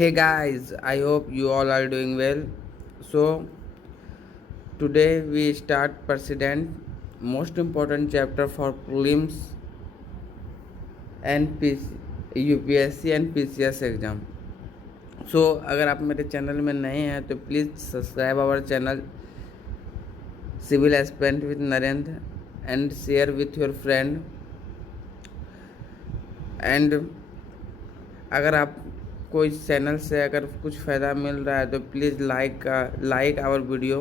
Hey guys, I hope you all are doing well. So, today we start President, most important chapter for prelims and UPSC and PCS exam. So अगर आप मेरे channel में नए हैं तो please subscribe our channel civil aspirant with Narendra and share with your friend. And अगर आप कोई चैनल से अगर कुछ फ़ायदा मिल रहा है तो please like our video.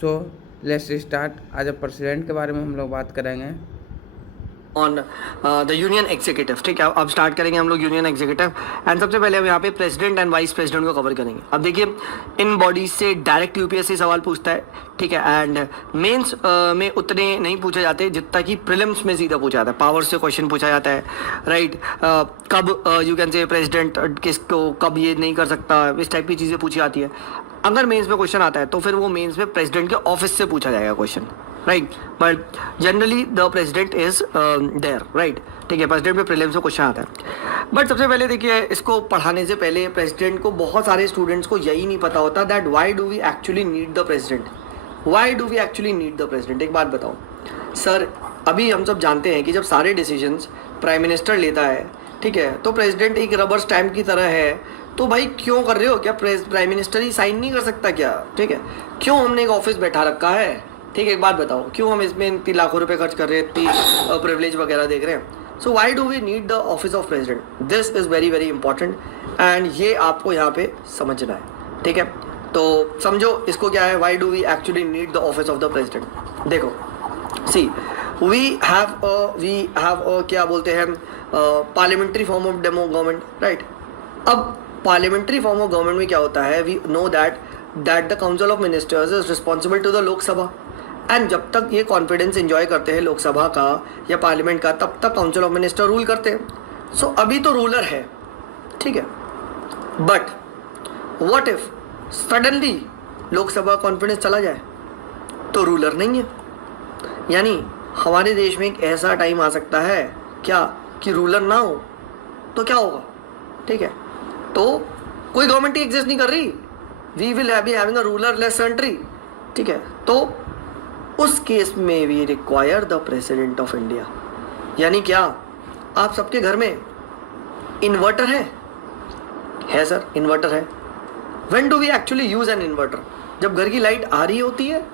So let's start. आज अब प्रेसिडेंट के बारे में हम लोग बात करेंगे ऑन द यूनियन एग्जीक्यूटिव. ठीक है, अब स्टार्ट करेंगे हम लोग यूनियन एग्जीक्यूटिव. एंड सबसे पहले हम यहाँ पे प्रेसिडेंट एंड वाइस प्रेसिडेंट को कवर करेंगे. अब देखिए, इन बॉडीज से डायरेक्ट यूपीएससी सवाल पूछता है. ठीक है, एंड मेंस में उतने नहीं पूछे जाते जितना कि प्रीलिम्स में सीधा पूछा जाता है. पावर से क्वेश्चन पूछा जाता है, राइट. कब यू कैन से प्रेसिडेंट किसको कब ये नहीं कर सकता, इस टाइप की चीज़ें पूछी जाती है. अगर मेंस में क्वेश्चन आता है तो फिर वो मेंस में प्रेसिडेंट के ऑफिस से पूछा जाएगा question, right. But generally the president is there, right. ठीक है, प्रेसिडेंट में प्रीलिम्स में क्वेश्चन आता है. बट सबसे पहले देखिए, इसको पढ़ाने से पहले प्रेसिडेंट को बहुत सारे स्टूडेंट्स को यही नहीं पता होता that why do we actually need the president. Why do we actually need the president. एक बात बताओ सर, अभी हम सब जानते हैं कि जब सारे डिसीजंस प्राइम मिनिस्टर लेता है, ठीक है, तो प्रेसिडेंट एक रबर स्टैम्प की तरह है. तो भाई क्यों कर रहे हो? क्या प्राइम मिनिस्टर ही साइन नहीं कर सकता क्या? ठीक है, क्यों हमने एक ऑफिस बैठा रखा है? ठीक है, एक बात बताओ, क्यों हम इसमें इतनी लाखों रुपए खर्च कर रहे हैं, इतनी प्रिविलेज वगैरह देख रहे हैं? So why do we need the office of president? This is very very important and ये आपको यहाँ पे समझना है. ठीक है, तो समझो इसको क्या है, why do we actually need the office of the president. देखो, सी वी हैव क्या बोलते हैं, parliamentary form of demo government, right. अब पार्लियामेंट्री फॉर्म ऑफ गवर्नमेंट में क्या होता है, we know that the council of ministers is responsible to the Lok Sabha. And जब तक ये कॉन्फिडेंस एंजॉय करते हैं लोकसभा का या पार्लियामेंट का, तब तक काउंसिल ऑफ मिनिस्टर रूल करते हैं. सो अभी तो रूलर है, ठीक है. But what if suddenly Lok Sabha confidence चला जाए तो रूलर नहीं है. यानी हमारे देश में एक ऐसा टाइम आ सकता है क्या कि रूलर ना हो, तो क्या होगा? ठीक है, तो कोई गवर्नमेंट ही एग्जिस्ट नहीं कर रही, we will be having a ruler less country. ठीक है, तो उस केस में we require the president of India. यानी क्या आप सबके घर में इन्वर्टर है सर? इन्वर्टर है. When do we actually use an inverter? जब घर की लाइट आ रही होती है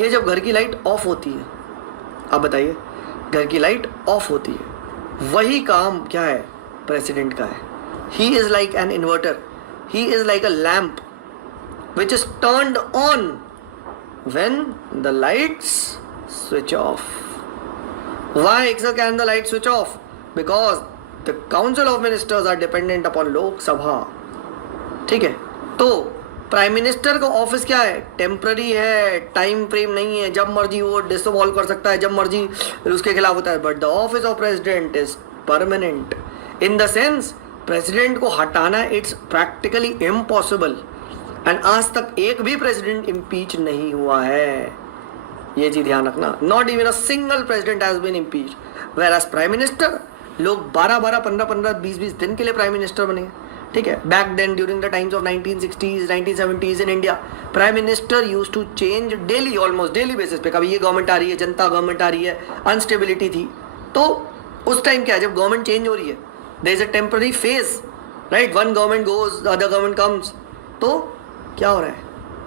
या जब घर की लाइट ऑफ होती है? आप बताइए. घर की लाइट ऑफ होती है. वही काम क्या है? प्रेसिडेंट का है. He is like an inverter. He is like a lamp which is turned on when the lights switch off. Why can the light switch off? Because the council of ministers are dependent upon Lok Sabha. ठीक है, तो prime minister का office क्या है? Temporary है, time frame नहीं है, जब मर्जी वो डिसॉल्व कर सकता है, जब मर्जी उसके खिलाफ होता है. But the office of president is permanent in the sense president को हटाना इट्स प्रैक्टिकली इम्पॉसिबल. एंड आज तक एक भी प्रेसिडेंट इम्पीच नहीं हुआ है, ये चीज ध्यान रखना. Not even a single president has been impeach. Whereas prime minister लोग 12-12, 15-15, 20-20 दिन के लिए प्राइम मिनिस्टर बने. ठीक है, back then during the times of 1960s 1970s in India, prime minister use to change daily, almost daily basis पे. कभी ये गवर्नमेंट आ रही है, जनता गवर्नमेंट आ रही है, अनस्टेबिलिटी थी. तो उस टाइम क्या है, जब गवर्नमेंट चेंज हो रही है, there is a temporary phase, right? One government goes, the other government comes. तो क्या हो रहा है?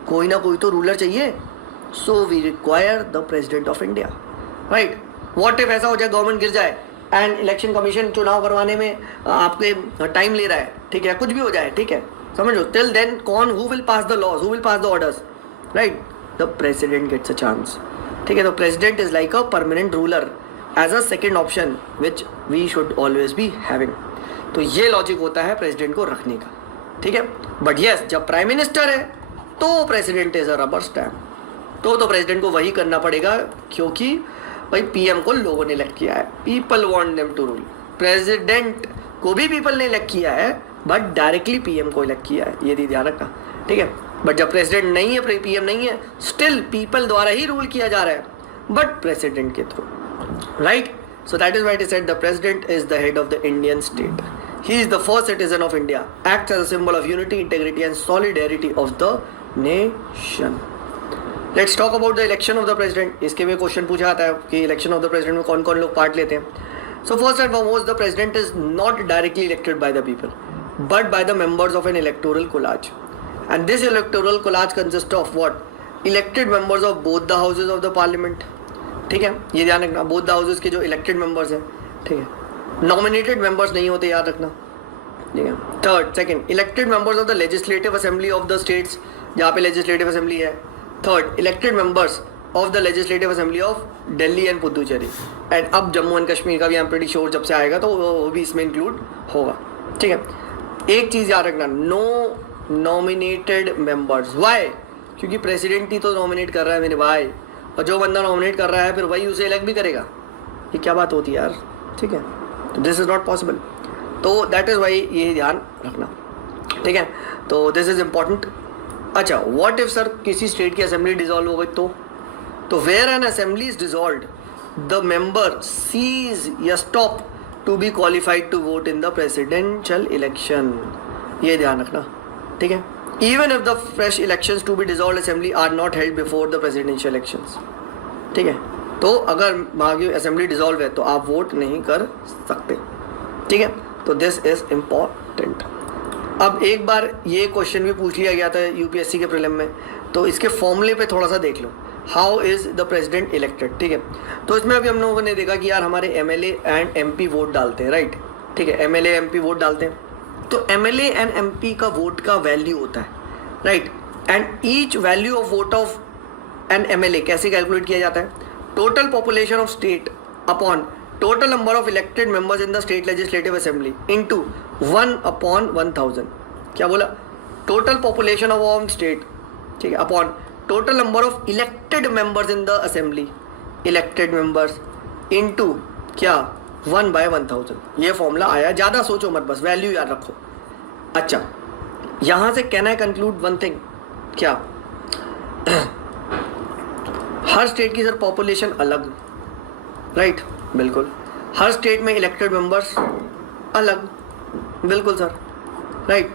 कोई ना कोई तो रूलर चाहिए. So we require the president of India, right? What if ऐसा हो जाए, गवर्नमेंट गिर जाए एंड इलेक्शन कमीशन चुनाव करवाने में आपके टाइम ले रहा है, ठीक है, कुछ भी हो जाए, ठीक है, समझो. टिल देन कौन, who will pass the laws, who will pass the orders, right? The president gets a chance. ठीक है, तो president is like a permanent ruler as a second option which we should always be having. तो ये logic होता है president को रखने का. ठीक है, बट यस, जब प्राइम मिनिस्टर है तो president is a rubber stamp. तो प्रेसिडेंट को वही करना पड़ेगा, क्योंकि भाई पीएम को लोगों ने इलेक्ट किया है. People want them to rule. President को भी पीपल ने इलेक्ट किया है, बट डायरेक्टली पीएम को इलेक्ट किया है, ये भी ध्यान रखना. ठीक है, बट जब प्रेसिडेंट नहीं है, पीएम नहीं है, स्टिल पीपल द्वारा ही रूल किया जा रहा है, बट प्रेसिडेंट के through, right. So that is why it is said the president is the head of the Indian state. He is the first citizen of India. Acts as a symbol of unity, integrity, and solidarity of the nation. Let's talk about the election of the president. इसके में question पूछा आता है कि election of the president में कौन कौन लोग पार्ट लेते हैं. So first and foremost, the president is not directly elected by the people, but by the members of an electoral college. And this electoral college consists of what? Elected members of both the houses of the parliament. ठीक है, ये ध्यान रखना, both the houses के जो elected members हैं, ठीक है. Nominated members नहीं होते, याद रखना. ठीक है. Second, elected members of the legislative assembly of the states, जहाँ पे legislative assembly है. Third, elected members of the legislative assembly of Delhi and Puducherry. And अब जम्मू एंड कश्मीर का भी I'm pretty sure जब से आएगा तो वो भी इसमें इंक्लूड होगा. ठीक है. एक चीज़ याद रखना, नो नॉमिनेटेड मेंबर्स. वाई? क्योंकि प्रेसिडेंट ही तो नॉमिनेट कर रहा है मेरे भाई, और जो बंदा नॉमिनेट कर रहा है फिर वही उसे इलेक्ट भी करेगा. ये क्या बात होती है यार. ठीक है, तो दिस इज़ नॉट पॉसिबल. तो दैट इज़ वाई ये ध्यान रखना. ठीक है, तो दिस इज़ इम्पॉर्टेंट. अच्छा, व्हाट इफ सर किसी स्टेट की असेंबली डिसॉल्व हो गई तो where an assembly is dissolved the member cease या stop to be qualified to vote in the presidential election. ये ध्यान रखना. ठीक है, even if the fresh elections to be dissolved assembly are not held before the presidential elections. ठीक है, तो अगर वहाँ की असेंबली डिसॉल्व है तो आप वोट नहीं कर सकते. ठीक है, तो दिस इज इम्पॉर्टेंट. अब एक बार ये क्वेश्चन भी पूछ लिया गया था यूपीएससी के प्रीलिम में, तो इसके फॉर्मूले पे थोड़ा सा देख लो. How is the president elected. ठीक है, तो इसमें अभी हम लोगों ने देखा कि यार हमारे एमएलए एंड एमपी वोट डालते हैं, राइट. ठीक है, एमएलए एमपी वोट डालते हैं, तो एमएलए एंड एमपी का वोट का वैल्यू होता है, right. And each value of vote of N MLA कैसे कैलकुलेट किया जाता है? Total population of state upon total number of elected members in the state legislative assembly into 1/1000. क्या बोला? Total population of one state, ठीक है, upon total number of elected members in the assembly, elected members into क्या 1/1000. ये formula आया. ज़्यादा सोचो मत, बस वैल्यू याद रखो. अच्छा, यहाँ से can I conclude one thing. क्या? हर स्टेट की सर पॉपुलेशन अलग, राइट. बिल्कुल. हर स्टेट में इलेक्टेड मेंबर्स अलग, बिल्कुल सर, राइट.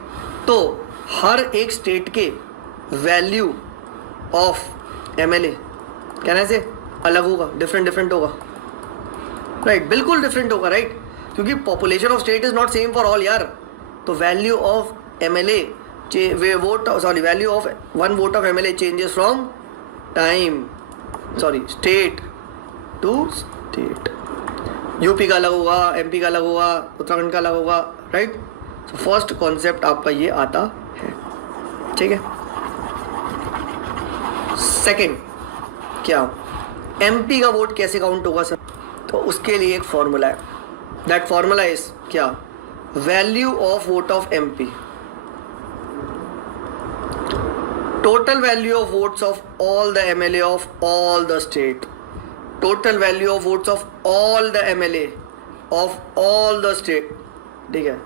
तो हर एक स्टेट के वैल्यू ऑफ एमएलए कहने से अलग होगा, डिफरेंट होगा, राइट. बिल्कुल डिफरेंट होगा, राइट, क्योंकि population of state is not same for all यार. तो value of MLA value of one vote of MLA changes from time, state to state. UP का अलग होगा, एमपी का अलग होगा, उत्तराखंड का अलग होगा, राइट. तो फर्स्ट कॉन्सेप्ट आपका ये आता है. ठीक है. सेकंड, क्या एमपी का वोट कैसे काउंट होगा सर? तो उसके लिए एक फॉर्मूला है. दैट फॉर्मूला इज क्या? Value of vote of MP, total value of votes of all the MLA of all the state, total value of votes of all the MLA of all the state, ठीक है,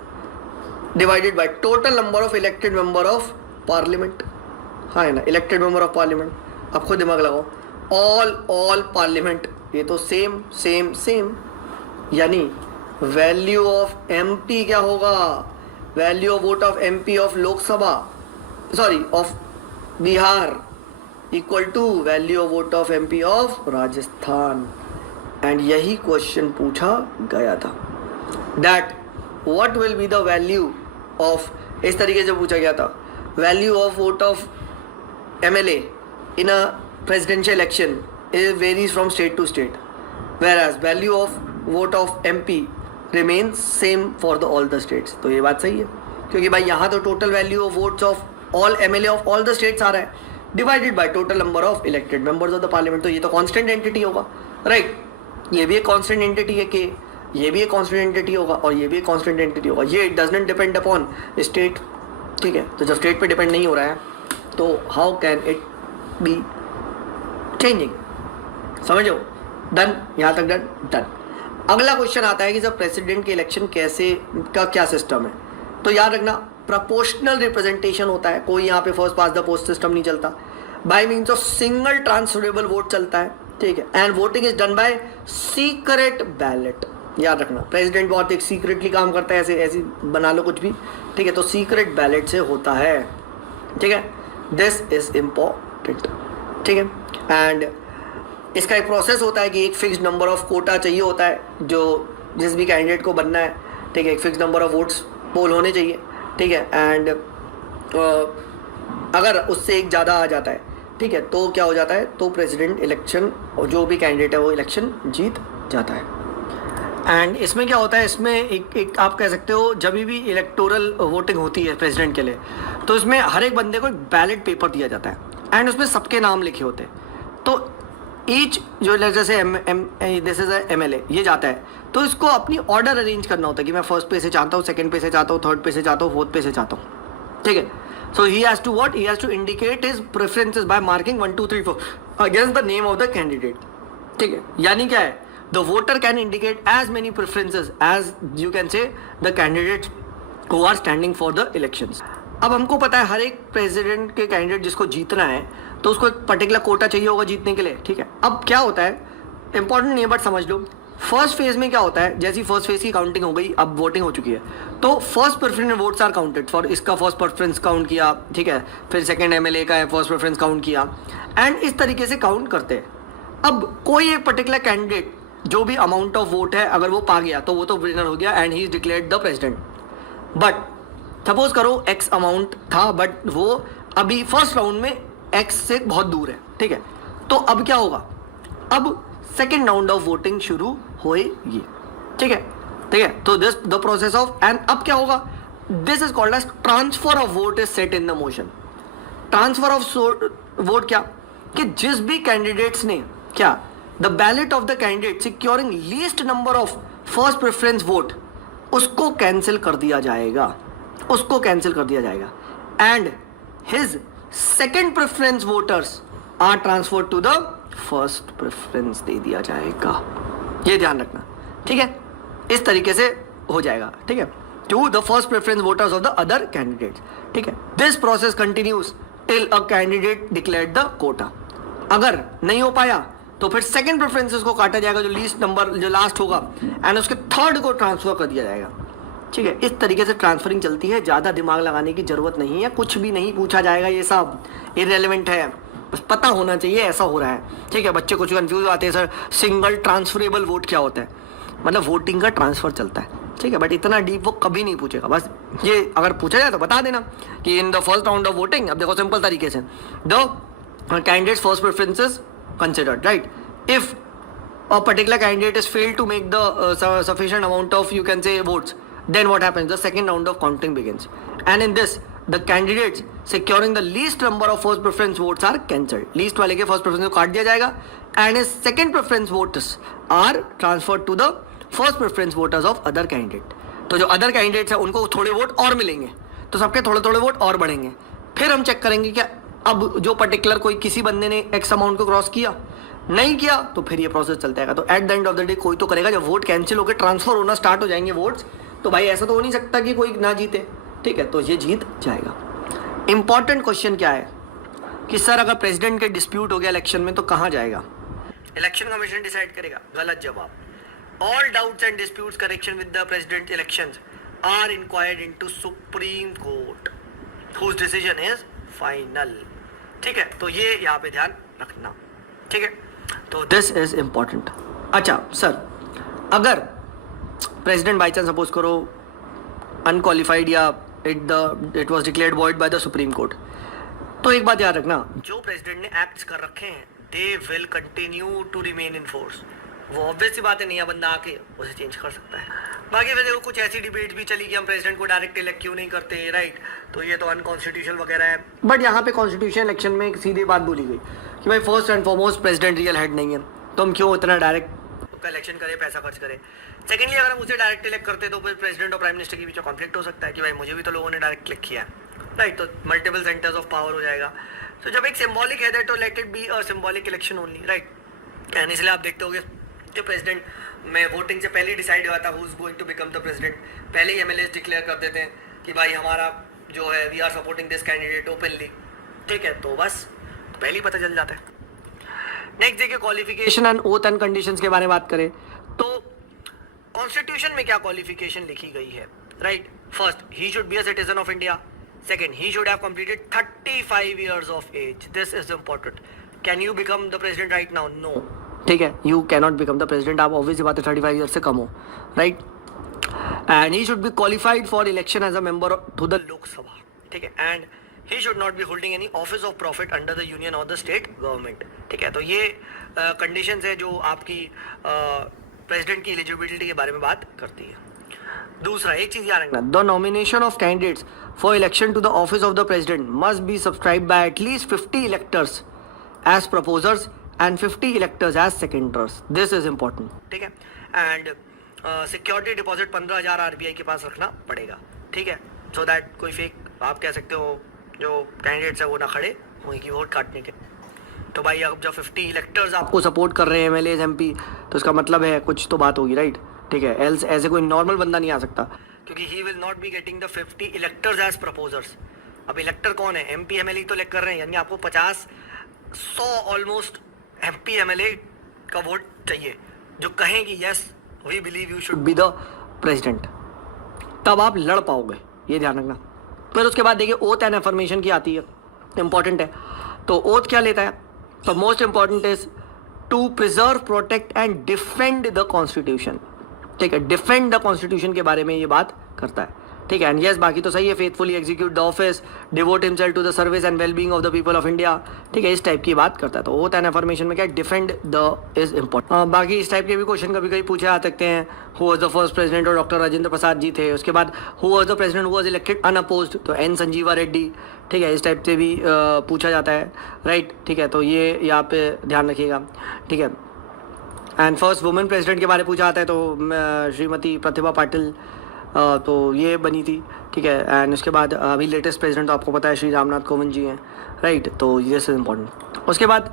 divided by total number of elected member of parliament. हाँ है ना, elected member of parliament. आप खुद दिमाग लगाओ. All parliament, ये तो सेम. यानी वैल्यू ऑफ एमपी क्या होगा? Value of vote of MP of Lok Sabha, of Bihar equal to value of vote of MP of Rajasthan. And यही क्वेश्चन पूछा गया था. That what will be the value of, इस तरीके से पूछा गया था, value of vote of MLA in a presidential election is varies from state to state, whereas value of vote of MP remains same for the all the states. तो ये बात सही है, क्योंकि भाई यहाँ तो total value of votes of all MLA of all the states आ रहा है, divided by total number of elected members of the parliament. तो ये तो कांस्टेंट एंटिटी होगा, राइट. ये भी एक कांस्टेंट एंटिटी है कि ये भी एक कांस्टेंट एंटिटी होगा और ये भी एक कांस्टेंट एंटिटी होगा. ये does not depend upon state. ठीक है, तो जब स्टेट पे डिपेंड नहीं हो रहा है तो how can it be changing? समझो. डन, यहाँ तक डन. अगला क्वेश्चन आता है कि जब प्रेसिडेंट के इलेक्शन कैसे का क्या सिस्टम है. तो याद रखना, प्रोपोर्शनल रिप्रेजेंटेशन होता है. कोई यहाँ पे first pass the post system नहीं चलता. Bye means of single transferable vote चलता है. ठीक है, and voting is done by secret ballot. याद रखना। प्रेसिडेंट बहुत एक सीक्रेटली काम करता है, ऐसे ऐसे बना लो कुछ भी, ठीक है, तो सीक्रेट बैलेट से होता है, ठीक है। दिस इज इम्पॉर्टेंट, ठीक है। एंड इसका एक प्रोसेस होता है कि एक फिक्स नंबर ऑफ कोटा चाहिए होता है जो जिस भी कैंडिडेट को बनना है, ठीक है। एक फिक्स नंबर ऑफ वोट्स पोल होने चाहिए, ठीक है। एंड अगर उससे एक ज़्यादा आ जाता है, ठीक है, तो क्या हो जाता है, तो प्रेसिडेंट इलेक्शन और जो भी कैंडिडेट है वो इलेक्शन जीत जाता है। एंड इसमें क्या होता है, इसमें एक आप कह सकते हो जब भी इलेक्टोरल वोटिंग होती है प्रेसिडेंट के लिए, तो इसमें हर एक बंदे को एक बैलेट पेपर दिया जाता है एंड उसमें सबके नाम लिखे होते हैं। तो ईच जो जैसे दिस इज MLA ये जाता है, तो इसको अपनी ऑर्डर अरेंज करना होता है कि मैं फर्स्ट पे से चाहता हूँ, सेकंड पे से चाहता हूँ, थर्ड पे से चाहता हूँ, फोर्थ पे से चाहता हूँ, ठीक है। So he has to what, he has to indicate his preferences by marking 1 2 3 4 against the name of the candidate, ठीक है। यानी क्या है, the voter can indicate as many preferences as you can say the candidates who are standing for the elections. अब हमको पता है हर एक प्रेसिडेंट के कैंडिडेट जिसको जीतना है तो उसको एक पर्टिकुलर कोटा चाहिए होगा जीतने के लिए, ठीक है। अब क्या होता है, इंपॉर्टेंट नहीं है बट समझ लो, फर्स्ट फेज में क्या होता है, जैसी फर्स्ट फेज की काउंटिंग हो गई, अब वोटिंग हो चुकी है, तो first preference votes are counted for, इसका फर्स्ट प्रेफरेंस काउंट किया, ठीक है, फिर सेकंड MLA का है फर्स्ट प्रेफरेंस काउंट किया, एंड इस तरीके से काउंट करते हैं। अब कोई एक पर्टिकुलर कैंडिडेट जो भी अमाउंट ऑफ वोट है अगर वो पा गया तो वो तो विनर हो गया and he is declared the president. But suppose करो एक्स अमाउंट था बट वो अभी फर्स्ट राउंड में एक्स से बहुत दूर है, ठीक है, तो अब क्या होगा, अब सेकेंड राउंड ऑफ वोटिंग शुरू होएगी, ठीक है, ठीक है। तो this the process of, and अब क्या होगा, this is called as transfer of vote is set in the motion. Transfer of vote क्या, कि जिस भी कैंडिडेट्स ने क्या, the ballot of the candidate securing least number of first preference vote, उसको कैंसिल कर दिया जाएगा, उसको कैंसिल कर दिया जाएगा, and his second preference voters are transfer to the first preference दे दिया जाएगा। ये ध्यान रखना, ठीक है, इस तरीके से हो जाएगा, ठीक है, to the first preference voters of the other candidates, ठीक है। This process continues till a candidate declared the quota. अगर नहीं हो पाया तो फिर सेकंड प्रेफरेंसेस को काटा जाएगा, जो लीस्ट नंबर जो लास्ट होगा, एंड उसके थर्ड को ट्रांसफर कर दिया जाएगा, ठीक है। इस तरीके से ट्रांसफरिंग चलती है, ज़्यादा दिमाग लगाने की जरूरत नहीं है, कुछ भी नहीं पूछा जाएगा, ये सब इररेलेवेंट है, बस पता होना चाहिए ऐसा हो रहा है, ठीक है। बच्चे कुछ कंफ्यूज आते हैं, सर सिंगल ट्रांसफरेबल वोट क्या होता है, मतलब वोटिंग का ट्रांसफर चलता है, ठीक है, बट इतना डीप वो कभी नहीं पूछेगा, बस ये अगर पूछा जाए तो बता देना कि in the first round of voting, अब देखो सिंपल तरीके से, the candidates first preferences considered, right? If a particular candidate is failed to make the sufficient amount of, you can say, votes, then what happens, the second round of counting begins, and in this the candidates securing the least number of first preference votes are cancelled, least वाले के first preference को काट दिया जाएगा, and his second preference voters are transferred to the first preference voters of other candidate। तो जो other candidates है उनको थोड़े वोट और मिलेंगे, तो सबके थोड़े थोड़े वोट और बढ़ेंगे, फिर हम चेक करेंगे क्या, अब जो पर्टिकुलर कोई किसी बंदे ने एक्स अमाउंट को क्रॉस किया, नहीं किया, तो फिर ये प्रोसेस चलता है। तो at the end of the day कोई तो करेगा, जब वोट कैंसिल होकर ट्रांसफर होना स्टार्ट हो जाएंगे वोट्स, तो भाई ऐसा तो हो नहीं सकता कि कोई ना जीते, ठीक है, तो ये जीत जाएगा। इंपॉर्टेंट क्वेश्चन क्या है कि सर अगर प्रेसिडेंट के डिस्प्यूट हो गया इलेक्शन में तो कहाँ जाएगा, इलेक्शन कमीशन डिसाइड करेगा। गलत जवाब। All doubts and disputes correction with the president elections are inquired into supreme court whose decision is final, ठीक है, तो ये यहाँ पे ध्यान रखना, ठीक है, तो दिस इज इम्पॉर्टेंट। अच्छा सर, अगर प्रेसिडेंट बाई चांस सपोज करो अनक्वालिफाइड या it was declared void by the supreme court, तो एक बात याद रखना, जो प्रेसिडेंट ने एक्ट्स कर रखे हैं they will continue to remain in force. वो ऑब्वियस सी बात है, नया बंदा आके उसे चेंज कर सकता है। बाकी फिर देखो कुछ ऐसी डिबेट भी चली कि हम प्रेसिडेंट को डायरेक्ट इलेक्ट क्यों नहीं करते, राइट, तो ये तो अनकॉन्स्टिट्यूशनल वगैरह है, बट यहाँ पे कॉन्स्टिट्यूशन इलेक्शन में एक सीधी बात बोली गई कि भाई first and foremost president real head नहीं है, तो हम क्यों इतना डायरेक्ट का इलेक्शन करें, पैसा खर्च करें। सेकेंडली अगर हम उसे डायरेक्ट इलेक्ट करते तो फिर प्रेसिडेंट और प्राइम मिनिस्टर के बीच कॉन्फ्लिक्ट हो सकता है कि भाई मुझे भी तो लोगों ने डायरेक्ट इलेक्ट किया है, राइट, तो मल्टीपल सेंटर्स ऑफ पावर हो जाएगा। तो जब एक सिंबॉलिक है तो let it be a symbolic election only, right, and इसलिए आप देखते होगे कि प्रेसिडेंट में वोटिंग से पहले डिसाइड हुआ था who is going to become the president, पहले ही MLAs डिक्लेयर कर देते हैं कि भाई हमारा जो है we are supporting this candidate openly, ठीक है, तो बस पहले ही पता चल जाता है। नेक्स्ट देखिए qualification and oath and conditions के बारे में बात करें तो कॉन्स्टिट्यूशन में क्या क्वालिफिकेशन लिखी गई है, right? First, he should be a citizen of India. Second, he should have completed 35 years of age. This is important. Can you become the president right now? No. ठीक है, you cannot become the president. आप obviously बात है 35 years से कम हो, right? And he should be qualified for election as a member to the Lok Sabha. ठीक है, and he should not be holding any office of profit under the union or the state government. ठीक है, तो ये conditions है जो आपकी president की eligibility के बारे में बात करती है. दूसरा, एक चीज याद रखना, the nomination of candidates for election to the office of the president must be subscribe by at least 50 electors as proposers and 50 electors as seconders. This is important. ठीक है, एंड सिक्योरिटी डिपॉजिट 15,000 आरबीआई के पास रखना पड़ेगा. ठीक है, so that कोई fake आप कह सकते हो जो कैंडिडेट्स है वो ना खड़े होंगे कि वोट काटने के. तो भाई अब जब 50 इलेक्टर्स आपको सपोर्ट कर रहे हैं, एमएलए एमपी, तो इसका मतलब है कुछ तो बात होगी, राइट? ठीक है, एल्स ऐसे कोई नॉर्मल बंदा नहीं आ सकता, क्योंकि he will not be getting the 50 electors as proposers. अब इलेक्टर कौन है? एमपी एमएलए तो इलेक्ट कर रहे हैं, यानी आपको 50-100 ऑलमोस्ट एमपी एमएलए का वोट चाहिए जो कहें कि yes we believe you should be the president. तब आप लड़ पाओगे, ये ध्यान रखना. फिर उसके बाद देखिए ओथ एंड अफर्मेशन की आती है, इंपॉर्टेंट है. तो ओथ क्या लेता है? तो most important is to preserve, protect and defend the constitution. ठीक है, डिफेंड द कॉन्स्टिट्यूशन के बारे में ये बात करता है. ठीक है, एंड यस बाकी तो सही है, faithfully execute the office, devote himself to the service and wellbeing of the people of India. ठीक है, इस टाइप की बात करता है. तो ओथ एंड अफर्मेशन में क्या डिफेंड द इज इंपॉर्टेंट. बाकी इस टाइप के भी क्वेश्चन कभी कभी पूछे आ सकते हैं. Who was the first president? और डॉक्टर राजेंद्र प्रसाद जी थे. उसके बाद who was the president who was elected unopposed? तो एन संजीवा रेड्डी. ठीक है, इस टाइप से भी पूछा जाता है, राइट? ठीक है, तो ये यहाँ पे ध्यान रखिएगा. ठीक है, एंड फर्स्ट वुमेन प्रेसिडेंट के बारे में पूछा आता है, तो श्रीमती प्रतिभा पाटिल तो ये बनी थी. ठीक है, एंड उसके बाद अभी लेटेस्ट प्रेसिडेंट तो आपको पता है श्री रामनाथ कोविंद जी हैं, राइट? तो ये इज इम्पॉर्टेंट. उसके बाद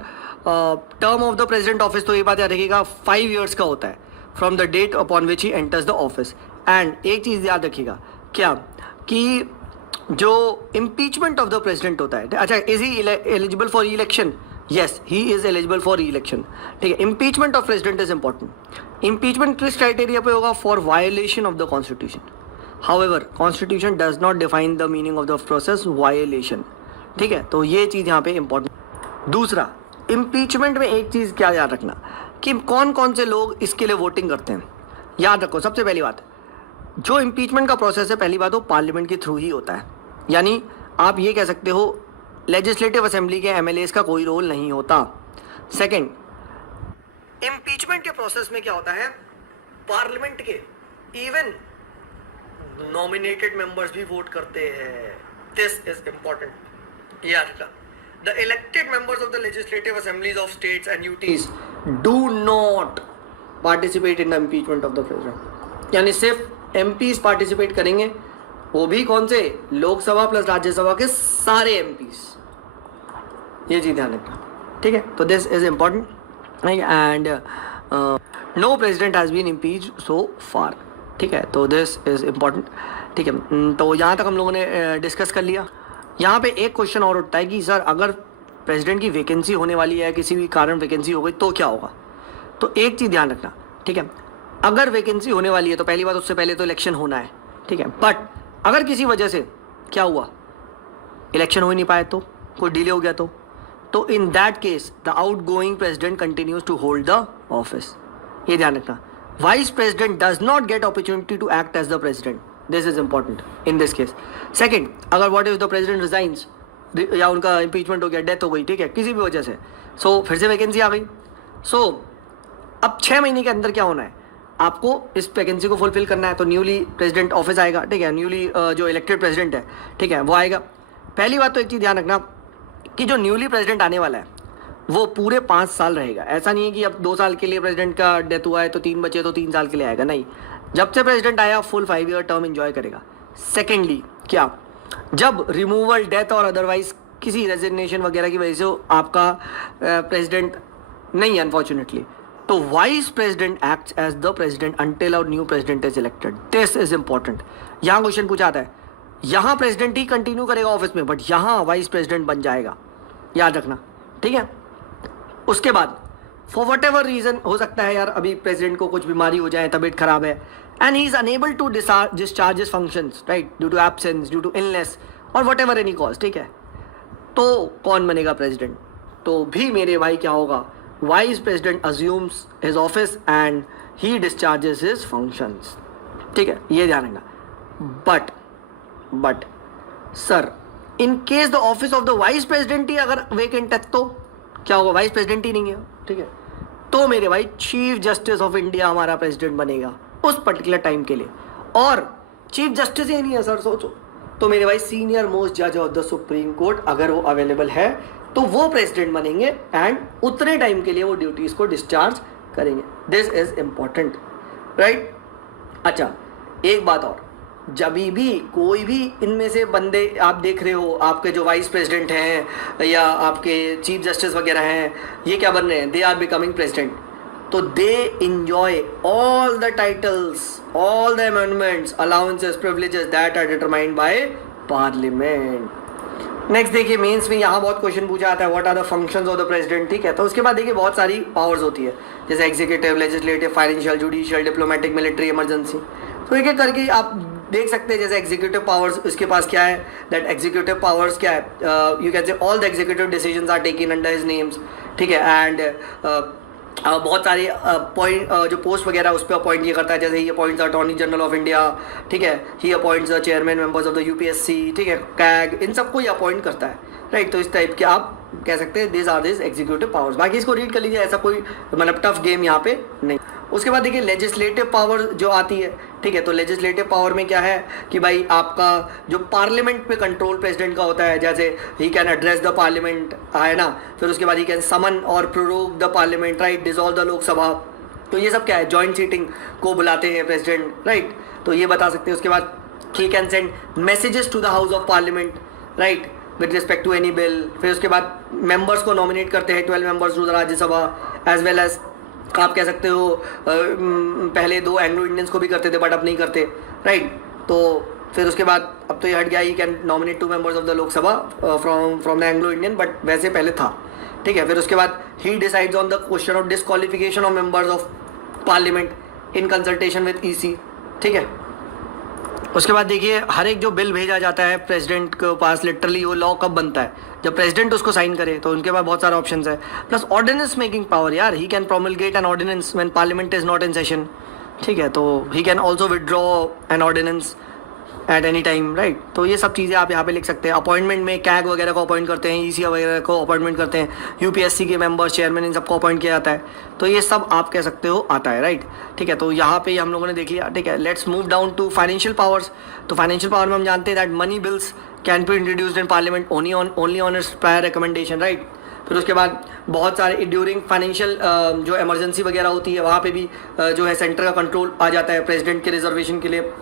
term of the president office, तो ये बात याद रखिएगा 5 years का होता है from the date upon which he enters the office. And एक चीज़ याद रखिएगा क्या, कि जो इम्पीचमेंट ऑफ द प्रेसिडेंट होता है, अच्छा, is he eligible for election? Yes, he is eligible for re-election. ठीक है, impeachment of president is important. Impeachment किस criteria पे होगा? For violation of the constitution. However, constitution does not define the meaning of the process violation. ठीक है, तो ये चीज़ यहाँ पे important. दूसरा, impeachment में एक चीज़ क्या याद रखना, कि कौन कौन से लोग इसके लिए वोटिंग करते हैं. याद रखो, सबसे पहली बात, जो impeachment का प्रोसेस है, पहली बात वो पार्लियामेंट के थ्रू ही होता है. यानी आप ये कह सकते हो लेजिस्लेटिव असेंबली के एमएलएस का कोई रोल नहीं होता. सेकंड, इम्पीचमेंट के प्रोसेस में क्या होता है, पार्लियामेंट के इवन नॉमिनेटेड मेंबर्स भी वोट करते हैं. This is important. याद रखना, the elected members of the legislative assemblies of states and UTs do not participate in the impeachment of the president. यानी सिर्फ एमपीज पार्टिसिपेट करेंगे, वो भी कौन से? लोकसभा प्लस राज्यसभा के सारे एमपीज. ये चीज ध्यान रखना. ठीक है, तो this is important. And no president has been impeached so far. ठीक है, तो दिस इज इम्पॉर्टेंट. ठीक है, तो यहाँ तक हम लोगों ने डिस्कस कर लिया. यहाँ पे एक क्वेश्चन और उठता है कि सर अगर प्रेसिडेंट की वैकेंसी होने वाली है, किसी भी कारण वैकेंसी हो गई तो क्या होगा? तो एक चीज़ ध्यान रखना. ठीक है, अगर वैकेंसी होने वाली है तो पहली बात, उससे पहले तो इलेक्शन होना है. ठीक है, बट अगर किसी वजह से क्या हुआ, इलेक्शन हो ही नहीं पाए, तो कोई डिले हो गया, तो in that case the outgoing president continues to hold the office. ये ध्यान रखना. Vice president does not get opportunity to act as the president. This is important in this case. Second, अगर what if the president resigns, या उनका impeachment हो गया, death हो गई, ठीक है, किसी भी वजह से, सो फिर से वैकेंसी आ गई. सो अब 6 महीने के अंदर क्या होना है, आपको इस वैकेंसी को फुलफिल करना है. तो न्यूली प्रेसिडेंट ऑफिस आएगा. ठीक है, न्यूली जो इलेक्टेड प्रेसिडेंट है, ठीक है, वो आएगा. पहली बात तो एक चीज़ ध्यान रखना कि जो न्यूली प्रेसिडेंट आने वाला है वो पूरे 5 साल रहेगा. ऐसा नहीं है कि अब 2 साल के लिए प्रेसिडेंट का डेथ हुआ है तो 3 बचे तो 3 साल के लिए आएगा. नहीं, जब से प्रेसिडेंट आया फुल 5 year टर्म एंजॉय करेगा. सेकेंडली क्या, जब रिमूवल, डेथ और अदरवाइज किसी रेजिग्नेशन वगैरह की वजह से आपका प्रेसिडेंट नहीं, अनफॉर्चुनेटली, तो vice president acts as the president until our new president is elected. This is important. यहाँ क्वेश्चन पूछा आता है, यहाँ प्रेसिडेंट ही कंटिन्यू करेगा ऑफिस में, बट यहाँ वाइस प्रेसिडेंट बन जाएगा. याद रखना. ठीक है, उसके बाद फॉर वट एवर रीजन, हो सकता है यार अभी प्रेसिडेंट को कुछ बीमारी हो जाए, तबीयत खराब है, and he is unable to discharge his functions, right, due to absence, due to illness और वट एवर एनी कॉज, ठीक है, तो कौन बनेगा प्रेसिडेंट? तो भी मेरे भाई क्या होगा, vice president assumes his office and he discharges his functions, ठीक है, ये ध्यान रखना। But sir, in case the office of the vice president ही अगर वेकेंट है तो क्या होगा? वाइस प्रेसिडेंट ही नहीं है, ठीक है, तो मेरे भाई चीफ जस्टिस ऑफ इंडिया हमारा प्रेसिडेंट बनेगा उस पर्टिकुलर टाइम के लिए। और चीफ जस्टिस ही नहीं है सर, सोचो, तो मेरे भाई सीनियर मोस्ट जज ऑफ द सुप्रीम कोर्ट अगर वो अवेलेबल है तो वो प्रेसिडेंट बनेंगे एंड उतने टाइम के लिए वो ड्यूटीज को डिस्चार्ज करेंगे। This is important, right. अच्छा, एक बात और, जब भी कोई भी इनमें से बंदे आप देख रहे हो, आपके जो वाइस प्रेसिडेंट हैं या आपके चीफ जस्टिस वगैरह हैं, ये क्या बन रहे हैं? दे आर बिकमिंग प्रेसिडेंट, तो they enjoy all the titles, all the amendments, allowances, privileges that are determined by parliament. Next देखिए, मेंस में यहाँ बहुत क्वेश्चन पूछा जाता है, what are the functions of the president, ठीक है। तो उसके बाद देखिए बहुत सारी पावर्स होती है, जैसे executive, legislative, financial, judicial, diplomatic, military, emergency. तो एक एक करके आप देख सकते हैं। जैसे एग्जीक्यूटिव पावर्स, उसके पास क्या है, दैट एग्जीक्यूटिव पावर्स क्या है, you can say all the executive decisions are taken under his names, ठीक है। एंड बहुत सारे पॉइंट जो पोस्ट वगैरह उस पर अपॉइंट ये करता है, जैसे ही appoints attorney general of India, ठीक है, he appoints the chairman members of the UPSC, ठीक है, कैग, इन सबको ये अपॉइंट करता है, राइट। तो इस टाइप के आप कह सकते हैं this are this executive powers. बाकी इसको रीड कर लीजिए, ऐसा कोई मतलब टफ गेम यहाँ पे नहीं। उसके बाद देखिए लेजिस्लेटिव पावर जो आती है, ठीक है, तो लेजिस्लेटिव पावर में क्या है कि भाई आपका जो पार्लियामेंट पे कंट्रोल प्रेसिडेंट का होता है, जैसे he can address the parliament, है ना, फिर उसके बाद ही कैन समन और prorogue the parliament, right, dissolve the Lok Sabha. तो ये सब क्या है, जॉइंट सीटिंग को बुलाते हैं प्रेसिडेंट, राइट, तो ये बता सकते हैं। उसके बाद he can send messages to the house of parliament, right, with respect to any bill. फिर उसके बाद मेंबर्स को नॉमिनेट करते हैं 12 members to the Rajya Sabha, as well as आप कह सकते हो पहले 2 एंग्लो इंडियंस को भी करते थे बट अब नहीं करते, राइट। तो फिर उसके बाद अब तो ये हट गया, he can nominate 2 members of the Lok Sabha from the Anglo Indian, but वैसे पहले था, ठीक है। फिर उसके बाद he decides on the question of disqualification of members of parliament in consultation with EC, ठीक है। उसके बाद देखिए हर एक जो बिल भेजा जाता है प्रेसिडेंट के पास, लिटरली वो लॉ कब बनता है, जब प्रेसिडेंट उसको साइन करे, तो उनके पास बहुत सारे ऑप्शंस है। प्लस ऑर्डिनेंस मेकिंग पावर, यार he can promulgate an ordinance when parliament is not in session, ठीक है, तो he can also withdraw an ordinance at any time, right. तो ये सब चीज़ें आप यहाँ पे लिख सकते हैं। अपॉइंटमेंट में कैग वगैरह को अपॉइंट करते हैं, ईसी वगैरह को अपॉइंटमेंट करते हैं, यूपीएससी के मेंबर्स, चेयरमैन, इन सबको अपॉइंट किया जाता है। तो ये सब आप कह सकते हो आता है, राइट, ठीक है। तो यहाँ पे हम लोगों ने देख लिया, ठीक है। Let's move down to financial powers. तो फाइनेंशियल पावर में हम जानते हैं that money bills can be introduced in parliament only on its prior recommendation, right. फिर उसके बाद बहुत सारे ड्यूरिंग फाइनेंशियल जो इमरजेंसी वगैरह होती है, वहाँ पे भी जो है सेंटर का कंट्रोल आ जाता है, प्रेसिडेंट के रिजर्वेशन के लिए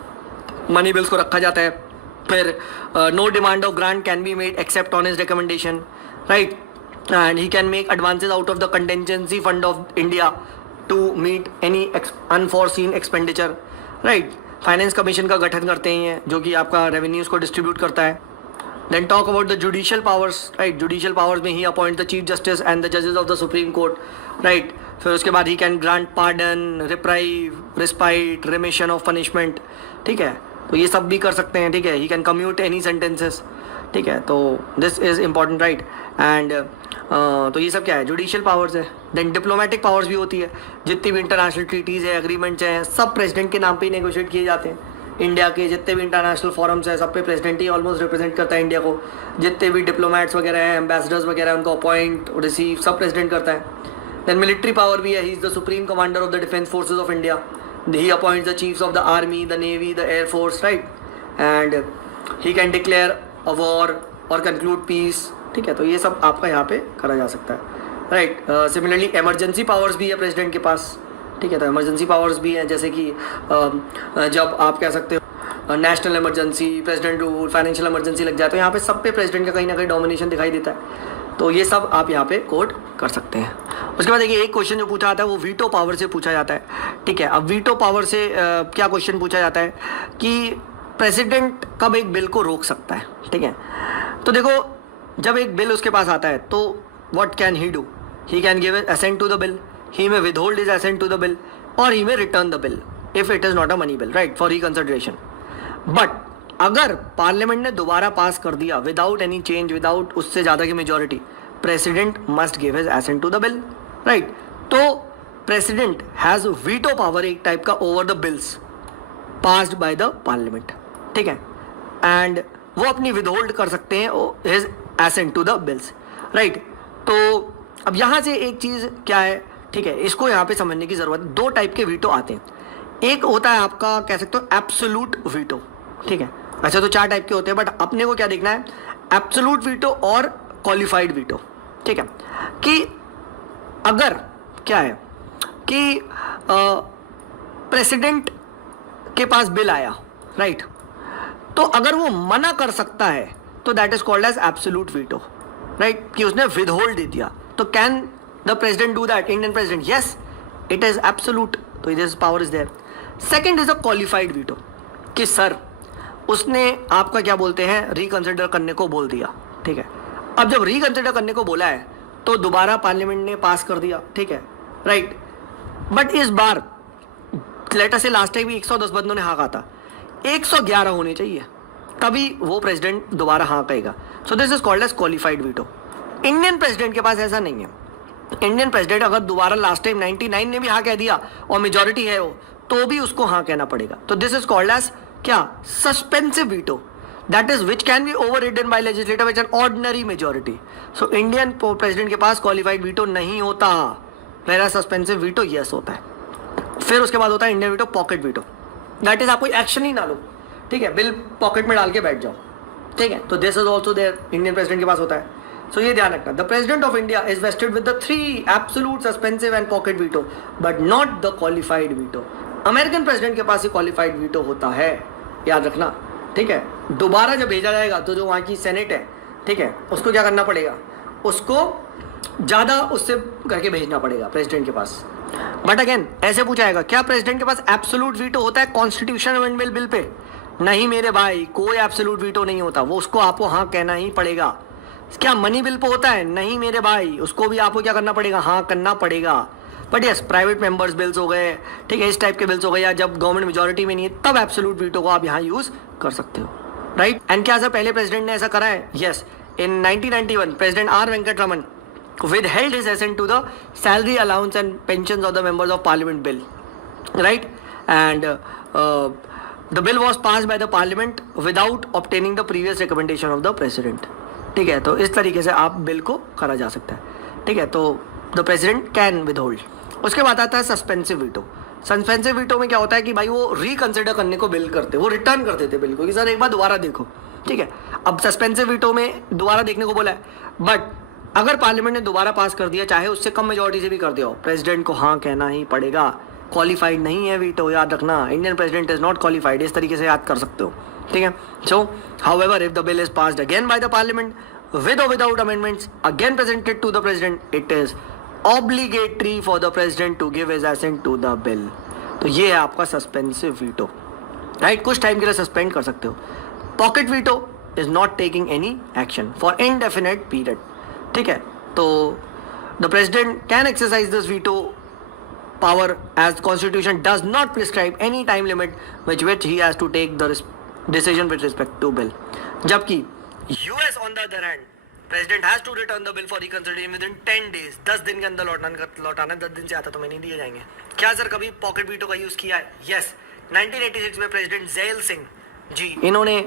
मनी बिल्स को रखा जाता है। फिर no demand of grant can be made except on his recommendation, right, and he can make advances out of the contingency fund of India to meet any unforeseen expenditure, right. Finance commission का गठन करते हैं जो कि आपका revenues को distribute करता है। Then talk about the judicial powers, right. Judicial powers में he appoint the chief justice and the जजेस of the supreme court, right. फिर उसके बाद he can grant pardon, reprieve, respite, remission of punishment, ठीक है, तो ये सब भी कर सकते हैं, ठीक है। He can commute any sentences, ठीक है, तो this is important, right. And तो ये सब क्या है, जुडिशियल पावर्स है। देन डिप्लोमेटिक पावर्स भी होती है, जितनी भी इंटरनेशनल ट्रीटीज़ है, एग्रीमेंट्स हैं, सब प्रेसिडेंट के नाम पे ही नेगोशिएट किए जाते हैं। इंडिया के जितने भी इंटरनेशनल फॉरम्स हैं, सब पे प्रेसिडेंट ही ऑलमोस्ट रिप्रेजेंट करता है इंडिया को। जितने भी डिप्लोमेट्स वगैरह हैं, एम्बेसडर्स वगैरह, उनको अपॉइंट, रिसीव, सब प्रेसिडेंट करता है। देन मिलिट्री पावर भी है, he is the supreme commander of the defence forces of India. He appoints the chiefs of the army, the navy, the air force, right, and he can declare a war or conclude peace, ठीक है। तो ये सब आपका यहाँ पे करा जा सकता है, राइट। सिमिलरली इमरजेंसी पावर्स भी है प्रेसिडेंट के पास, ठीक है। तो इमरजेंसी पावर्स भी हैं, जैसे कि जब आप कह सकते हो national emergency, president rule, financial emergency लग जाए, तो यहाँ पे सब पे प्रेसिडेंट का कहीं ना कहीं डोमिनेशन दिखाई देता है। तो ये सब आप यहाँ पे कोट कर सकते हैं। उसके बाद देखिए एक क्वेश्चन जो पूछा जाता है वो वीटो पावर से पूछा जाता है, ठीक है। अब वीटो पावर से क्या क्वेश्चन पूछा जाता है कि प्रेसिडेंट कब एक बिल को रोक सकता है, ठीक है। तो देखो जब एक बिल उसके पास आता है तो what can he do, he can give assent to the bill, he may withhold his assent to the bill or he may return the bill if it is not a money bill, right, for reconsideration. But अगर parliament ने दोबारा पास कर दिया without any change, without उससे ज़्यादा की majority, president must give his assent to the bill, right. तो president has veto power एक टाइप का over the bills passed by the parliament, ठीक है. एंड वो अपनी विदहोल्ड कर सकते हैं his assent to the bills, right. तो अब यहाँ से एक चीज़ क्या है, ठीक है, इसको यहाँ पे समझने की ज़रूरत है. दो टाइप के वीटो आते हैं. एक होता है आपका कह सकते हो एब्सोल्यूट वीटो, ठीक है. अच्छा, तो 4 टाइप के होते हैं, बट अपने को क्या देखना है, एब्सोल्यूट वीटो और क्वालिफाइड वीटो, ठीक है. कि अगर क्या है कि प्रेसिडेंट के पास बिल आया, राइट, तो अगर वो मना कर सकता है तो that is called as absolute veto, right, कि उसने विदहोल्ड दे दिया. तो can the president do that, Indian president? Yes, it is absolute, तो this power is there. Second is a qualified veto, कि सर उसने आपका क्या बोलते हैं रिकंसिडर करने को बोल दिया, ठीक है. अब जब रिकंसिडर करने को बोला है तो दोबारा पार्लियामेंट ने पास कर दिया, ठीक है, राइट. बट इस बार लेटर से लास्ट टाइम भी 110 बंदों ने हाँ कहा था, 111 होने चाहिए, तभी वो प्रेसिडेंट दोबारा हाँ कहेगा. So this is called as qualified veto. Indian president के पास ऐसा नहीं है. इंडियन प्रेसिडेंट अगर दोबारा लास्ट टाइम 99 ने भी हाँ कह दिया और मेजोरिटी है वो, तो भी उसको हाँ कहना पड़ेगा. तो दिस इज कॉल्ड एज क्या, suspensive veto, that is which can be overridden by legislator with an ordinary majority. So Indian president के पास क्वालिफाइड वीटो नहीं होता, मेरा सस्पेंसिव वीटो यस होता है. फिर उसके बाद होता है Indian veto pocket veto, that is आप कोई एक्शन ही ना लो, ठीक है, बिल पॉकेट में डाल के बैठ जाओ, ठीक है. तो this is also there, Indian president के पास होता है. सो ये ध्यान रखना, the president of India is vested with the 3 absolute, suspensive and pocket veto, but not the qualified veto. American president के पास ही क्वालिफाइड वीटो होता है, याद रखना, ठीक है. दोबारा जब भेजा जाएगा तो जो वहाँ की सेनेट है, ठीक है, उसको क्या करना पड़ेगा, उसको ज़्यादा उससे करके भेजना पड़ेगा प्रेसिडेंट के पास. बट अगेन ऐसे पूछा जाएगा, क्या प्रेसिडेंट के पास एब्सोल्यूट वीटो होता है कॉन्स्टिट्यूशन अमेंडमेंट बिल पे? नहीं मेरे भाई, कोई एब्सोल्यूट वीटो नहीं होता, वो उसको आपको हाँ कहना ही पड़ेगा. क्या मनी बिल पे होता है? नहीं मेरे भाई, उसको भी आपको क्या करना पड़ेगा, हाँ करना पड़ेगा. But yes, private members bills हो गए, ठीक है, इस टाइप के बिल्स हो गए, या जब गवर्नमेंट मेजोरिटी में नहीं है तब एब्सोल्यूट वीटो को आप यहाँ यूज कर सकते हो, राइट. एंड क्या सर पहले प्रेसिडेंट ने ऐसा करा है? Yes, in 1991 president R Venkataraman withheld his assent to the salary allowance and pensions of the members of parliament bill, right. And the bill was passed by the parliament without obtaining the previous recommendation of the president, ठीक है. तो इस तरीके से आप bill को करा जा सकता है, ठीक है. तो द प्रेसिडेंट कैन विदहोल्ड. उसके बाद आता है सस्पेंसिव वीटो. सस्पेंसिव वीटो में क्या होता है कि भाई वो रिकंसिडर करने को बिल करते, वो रिटर्न कर देते बिल को कि सर एक बार दोबारा देखो, ठीक है. अब सस्पेंसिव वीटो में दोबारा देखने को बोला है, बट अगर पार्लियामेंट ने दोबारा पास कर दिया, चाहे उससे कम मेजोरिटी से भी कर दिया हो, प्रेसिडेंट को हाँ कहना ही पड़ेगा. क्वालिफाइड नहीं है वीटो, याद रखना, Indian president is not qualified, इस तरीके से याद कर सकते हो, ठीक है. सो however if the bill is passed again bye the parliament with or without amendments again presented to the president, it is obligatory for the president to give his assent to the bill. तो ये है आपका suspensive veto, right. कुछ time के लिए suspend कर सकते हो. Pocket veto is not taking any action for indefinite period, ठीक है. तो the president can exercise this veto power as constitution does not prescribe any time limit which he has to take the decision with respect to bill. जबकि US on the other hand, president has to return the bill for reconsideration within 10 days. 10 दिन के अंदर लौटाना 10 दिन से आता तो मैं नहीं दिए जाएंगे. क्या सर कभी पॉकेट वीटो का यूज किया है? यस, 1986 में प्रेसिडेंट ज़ैल सिंह जी, इन्होंने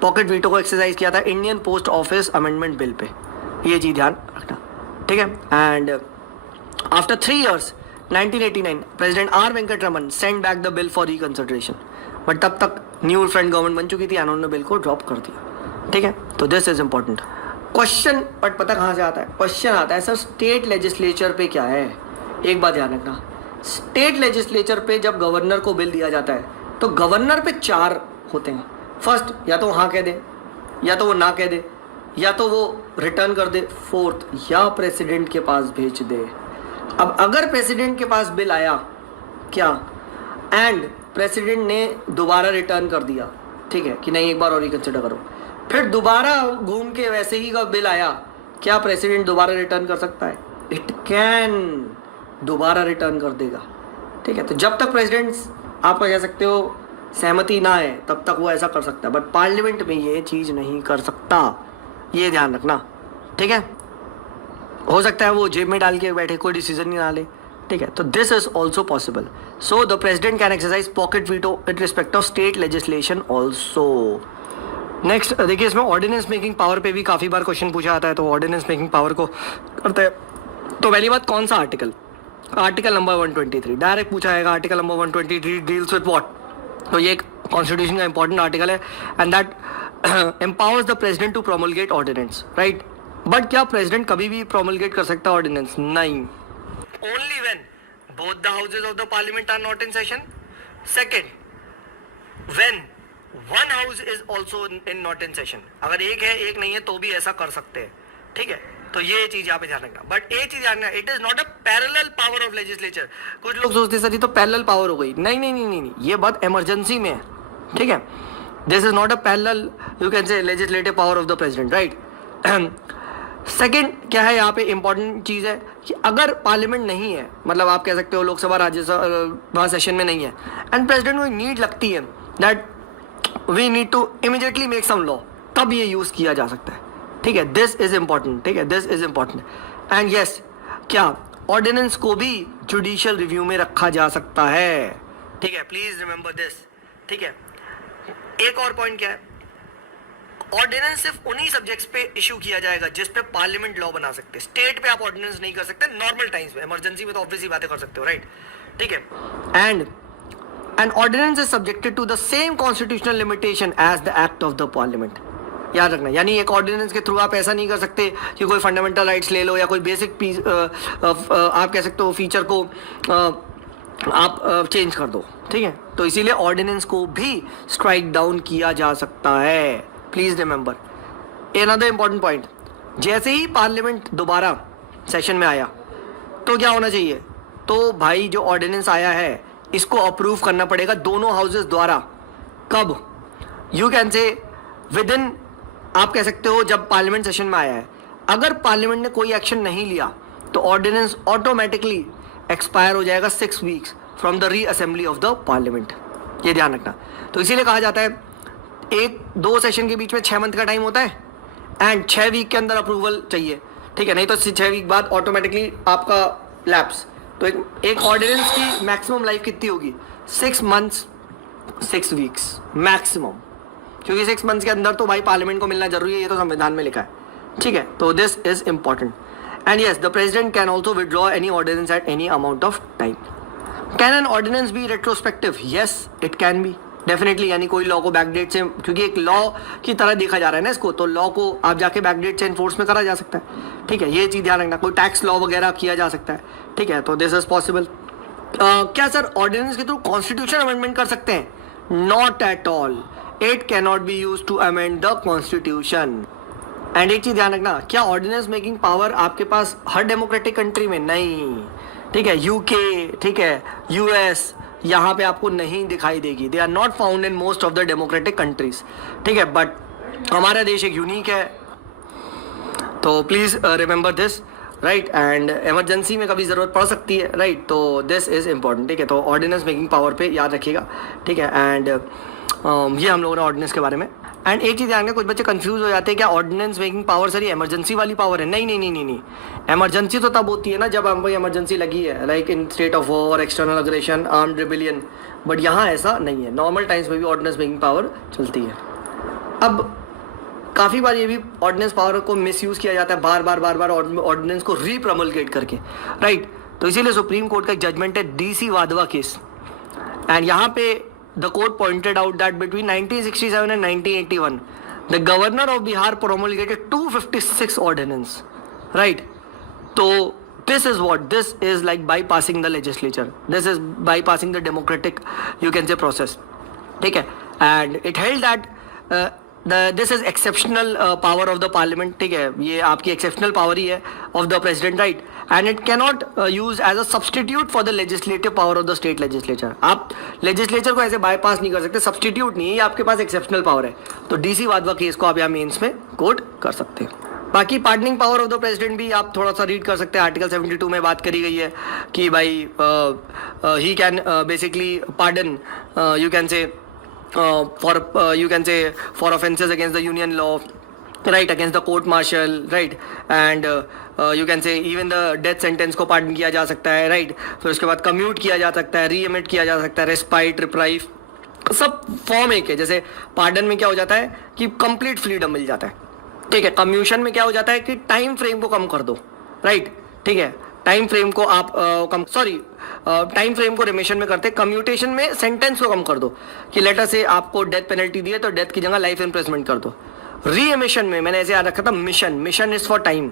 पॉकेट वीटो को एक्सरसाइज किया था Indian post office amendment bill पे. ये चीज ध्यान रखना, ठीक है. And after 3 years 1989 president R Venkataraman send back the bill for reconsideration, but तब तक न्यू फ्रंट गवर्नमेंट बन चुकी थी, उन्होंने बिल को ड्रॉप कर दिया, ठीक है. तो this is important question. But पता कहाँ से आता है क्वेश्चन? आता है सर स्टेट लेजिस्लेचर पे क्या है. एक बात ध्यान रखना, स्टेट लेजिस्लेचर पे जब गवर्नर को बिल दिया जाता है तो गवर्नर पे 4 होते हैं. फर्स्ट, या तो हाँ कह दे, या तो वो ना कह दे, या तो वो रिटर्न कर दे, फोर्थ या प्रेसिडेंट के पास भेज दे. अब अगर प्रेसिडेंट के पास बिल आया क्या एंड प्रेसिडेंट ने दोबारा रिटर्न कर दिया, ठीक है, कि नहीं एक बार और रिकंसिडर करो, फिर दोबारा घूम के वैसे ही का बिल आया, क्या प्रेसिडेंट दोबारा रिटर्न कर सकता है? इट कैन, दोबारा रिटर्न कर देगा, ठीक है। तो जब तक प्रेसिडेंट आप कह सकते हो सहमति ना है तब तक वो ऐसा कर सकता है, बट पार्लियामेंट में ये चीज़ नहीं कर सकता, ये ध्यान रखना, ठीक है। हो सकता है वो जेब में डाल के बैठे, कोई डिसीजन नहीं ना ले, ठीक है। तो this is also possible. So the president can exercise pocket veto in respect of state legislation also. Next देखिए, इसमें ऑर्डिनेंस मेकिंग पावर पे भी काफ़ी बार क्वेश्चन पूछा आता है, तो ऑर्डिनेंस मेकिंग पावर को करते हैं। तो पहली बात, कौन सा आर्टिकल? आर्टिकल नंबर 123 डायरेक्ट पूछा जाएगा। Article number 123 deals with what? तो ये एक कॉन्स्टिट्यूशन का इंपॉर्टेंट आर्टिकल है, and that empowers the president to promulgate ordinance, right. But क्या प्रेसिडेंट कभी भी प्रोमलगेट कर सकता है ऑर्डिनेंस? नहीं, only when both the houses of the parliament are not in session. Second, when one house is also in not in session, अगर एक है एक नहीं है तो भी ऐसा कर सकते हैं, ठीक है। तो ये चीज यहाँ पे ध्यान रखना। बट एक चीज ध्यान रखना, it is not a parallel power of legislature. कुछ लोग सोचते सर ये तो पैरेलल पावर हो गई। नहीं नहीं नहीं नहीं, ये बात इमरजेंसी में है, ठीक है। This is not a parallel, you can से legislative power of the president, right. Second क्या है यहाँ पे इंपॉर्टेंट चीज़ है कि अगर पार्लियामेंट नहीं है, मतलब आप कह सकते हो लोकसभा राज्यसभा सेशन में नहीं है, एंड प्रेसिडेंट को नीड लगती है that we need to immediately make some law, तब ये यूज़ किया जा सकता है, ठीक है। दिस इज इम्पॉर्टेंट, ठीक है, this is important. And yes, क्या ऑर्डिनेंस को भी जुडिशियल रिव्यू में रखा जा सकता है, ठीक है, प्लीज रिमेंबर दिस, ठीक है। एक और पॉइंट क्या है, ऑर्डिनेंस सिर्फ उन्हीं सब्जेक्ट्स पे इशू किया जाएगा जिस पे पार्लियामेंट लॉ बना सकते हैं। स्टेट पे आप ऑर्डिनेंस नहीं कर सकते, नॉर्मल टाइम्स में, इमरजेंसी में तो ऑब्वियसली बातें कर सकते हो, राइट, ठीक है। And an ordinance is subjected to the same constitutional limitation as the act of the parliament, याद रखना। यानी एक ऑर्डिनेंस के थ्रू आप ऐसा नहीं कर सकते कि कोई फंडामेंटल राइट्स ले लो या कोई बेसिक आप कह सकते हो फीचर को आप चेंज कर दो, ठीक है। तो इसीलिए ऑर्डिनेंस को भी स्ट्राइक डाउन किया जा सकता है, please remember. Another important point, जैसे ही पार्लियामेंट दोबारा सेशन में आया तो क्या होना चाहिए? तो भाई जो ऑर्डिनेंस आया है इसको अप्रूव करना पड़ेगा दोनों हाउसेस द्वारा। कब? यू कैन से विद इन, आप कह सकते हो जब पार्लियामेंट सेशन में आया है। अगर पार्लियामेंट ने कोई एक्शन नहीं लिया तो ऑर्डिनेंस ऑटोमेटिकली एक्सपायर हो जाएगा 6 weeks from the reassembly of the parliament, ये ध्यान रखना। तो इसीलिए कहा जाता है 1-2 सेशन के बीच में 6 मंथ का टाइम होता है, एंड 6 वीक के अंदर अप्रूवल चाहिए, ठीक है, नहीं तो 6 वीक बाद ऑटोमेटिकली आपका लैप्स। तो एक ऑर्डिनेंस की मैक्सिमम लाइफ कितनी होगी? 6 मंथ्स 6 वीक्स मैक्सिमम, क्योंकि 6 मंथ्स के अंदर तो भाई पार्लियामेंट को मिलना जरूरी है, ये तो संविधान में लिखा है, ठीक है। तो this is important. And yes, the president can also withdraw any ordinance at any amount of time. Can an ordinance be retrospective? Yes, it can be definitely. यानी कोई लॉ को बैकडेट से, क्योंकि एक लॉ की तरह देखा जा रहा है ना इसको, तो लॉ को आप जाके बैकडेट से इन्फोर्स में करा जा सकता है, ठीक है, ये चीज़ ध्यान रखना। कोई टैक्स लॉ वगैरह किया जा सकता है, ठीक है, तो दिस इज पॉसिबल। क्या सर ऑर्डिनेंस के थ्रू कॉन्स्टिट्यूशन अमेंडमेंट कर सकते हैं? Not at all, it can not be use to amend the constitution. And एक चीज ध्यान रखना, क्या ऑर्डिनेंस मेकिंग पावर आपके पास हर डेमोक्रेटिक कंट्री में? नहीं, ठीक है, यूके, ठीक है, यूएस, यहाँ पे आपको नहीं दिखाई देगी। They are not found in most of the democratic countries, ठीक है, बट हमारा देश एक यूनिक है, तो please remember this, right. And emergency में कभी ज़रूरत पड़ सकती है, राइट, तो दिस इज इम्पॉर्टेंट, ठीक है। तो ऑर्डिनेंस मेकिंग पावर पे याद रखिएगा, ठीक है। एंड ये हम लोगों ने ऑर्डिनेंस के बारे में। एंड एक चीज़ ध्यान रखना, कुछ बच्चे कंफ्यूज हो जाते हैं, क्या ऑर्डिनेंस मेकिंग पावर सर ये इमरजेंसी वाली पावर है? नहीं नहीं नहीं नहीं नहीं, इमरजेंसी तो तब होती है ना जब हमको इमरजेंसी लगी है, like in state of war, external aggression, armed rebellion, but यहाँ ऐसा नहीं है। नॉर्मल टाइम्स में भी ऑर्डिनेंस मेकिंग पावर चलती है। अब काफ़ी बार ये भी ऑर्डिनेंस पावर को मिसयूज़ किया जाता है, बार बार ऑर्डिनेंस को रीप्रमलगेट करके, राइट। तो इसीलिए सुप्रीम कोर्ट का एक जजमेंट है DC वाधवा केस, एंड यहाँ पे the court pointed out that between 1967 and 1981 the governor of Bihar promulgated 256 ordinance, right? So this is what, this is like bypassing the legislature, this is bypassing the democratic, you can say, process, ठीक है। and it held that this is exceptional power of the parliament, ठीक है, ये आपकी exceptional power ही है of the president, right? and it cannot use as a substitute for the legislative power of the state legislature. आप legislature को ऐसे bypass नहीं कर सकते, substitute नहीं है, ये आपके पास exceptional power है। तो DC वाधवा केस को आप यहाँ मेंस में कोट कर सकते हैं। बाकी pardoning power of the president भी आप थोड़ा सा रीड कर सकते हैं, आर्टिकल 72 में बात करी गई है कि भाई he can basically pardon you can से for offenses against the union law, right, against the court martial, right, and you can say even the death sentence को पार्डन किया जा सकता है, right, फिर उसके बाद कम्यूट किया जा सकता है, रीएमिट किया जा सकता है, रेस्पाइट, रिप्राइव, सब फॉर्म एक है। जैसे पार्डन में क्या हो जाता है कि कंप्लीट फ्रीडम मिल जाता है, ठीक है। कम्यूशन में क्या हो जाता है कि टाइम फ्रेम को कम कर दो, राइट, ठीक है, टाइम फ्रेम को आप टाइम फ्रेम को रिमिशन में करते हैं। कम्यूटेशन में सेंटेंस को कम कर दो कि लेटर से आपको डेथ पेनल्टी दी है तो डेथ की जगह लाइफ इम्प्रिजनमेंट कर दो। रीएमिशन में मैंने ऐसे याद रखा था, मिशन इज फॉर टाइम,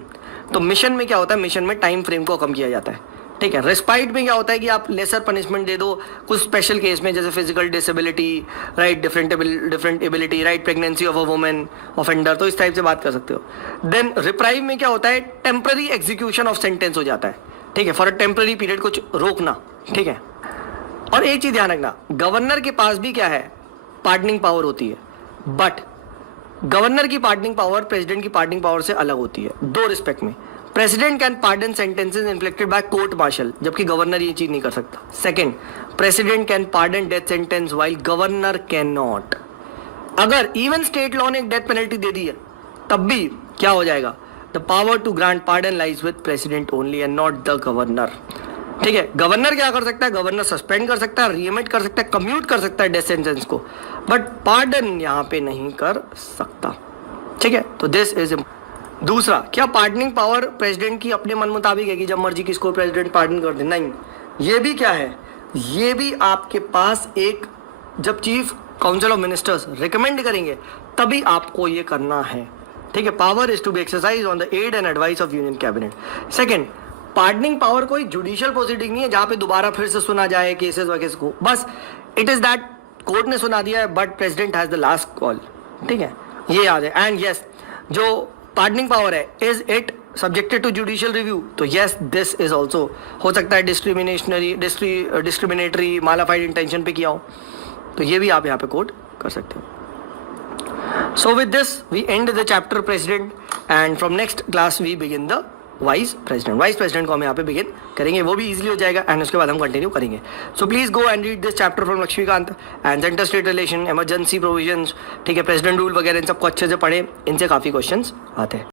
तो मिशन में क्या होता है, मिशन में टाइम फ्रेम को कम किया जाता है, ठीक है। रेस्पाइट में क्या होता है कि आप लेसर पनिशमेंट दे दो कुछ स्पेशल केस में, जैसे physical disability, right, different ability, right, pregnancy of a women offender, तो इस टाइप से बात कर सकते हो। देन रिप्राइव में क्या होता है, टेम्पररी एग्जीक्यूशन ऑफ सेंटेंस हो जाता है, ठीक है, फॉर अ टेम्पररी पीरियड कुछ रोकना, ठीक है। और एक चीज ध्यान रखना, गवर्नर के पास भी क्या है, पार्डनिंग पावर होती है, बट गवर्नर की पार्डनिंग पावर प्रेसिडेंट की पार्डनिंग पावर से अलग होती है दो रिस्पेक्ट में। President can pardon sentences inflicted by court martial, जबकि गवर्नर ये चीज नहीं कर सकता। Second, president can pardon death sentence while governor can not. अगर इवन स्टेट लॉ ने एक डेथ पेनल्टी दे दी है तब भी क्या हो जाएगा, the power to grant pardon lies with president only and not the governor, ठीक है। गवर्नर क्या कर सकता है, गवर्नर सस्पेंड कर सकता है, रीएमिट कर सकता है, कम्यूट कर सकता है डेथ सेंटेंस को, बट पार्डन यहाँ पे नहीं कर सकता, ठीक है। तो दिस इज दूसरा, क्या पार्डनिंग पावर प्रेसिडेंट की अपने मन मुताबिक है कि जब मर्जी किसको प्रेसिडेंट पार्डन कर दे, नहीं। ये भी क्या है, ये भी आपके पास एक, जब chief council of ministers recommend करेंगे तभी आपको ये करना है, ठीक है। Power is to be exercise on the aid and advice of union cabinet. Second, pardoning power कोई जुडिशियल प्रोसीडिंग नहीं है जहां पे दोबारा फिर से सुना जाए केसेस वगैरह को, बस इट इज दैट कोर्ट ने सुना दिया है but president has the last call, ठीक है, ये याद है। एंड यस, जो पार्डनिंग पावर है, is it subjected to judicial review, तो यस दिस इज ऑल्सो हो सकता है डिस्क्रिमिनेटरी मालाफाइड इंटेंशन पे किया हो, तो ये भी आप यहाँ पे कोट कर सकते हो। So with this we end the chapter president and from next class we begin the vice president. Vice president को हम यहाँ पे begin करेंगे, वो भी easily हो जाएगा and उसके बाद हम continue करेंगे। So please go and read this chapter from Laxmikant and center state relation, emergency provisions, ठीक है, president rule वगैरह इन सबको अच्छे से पढ़ें, इनसे काफ़ी questions आते हैं।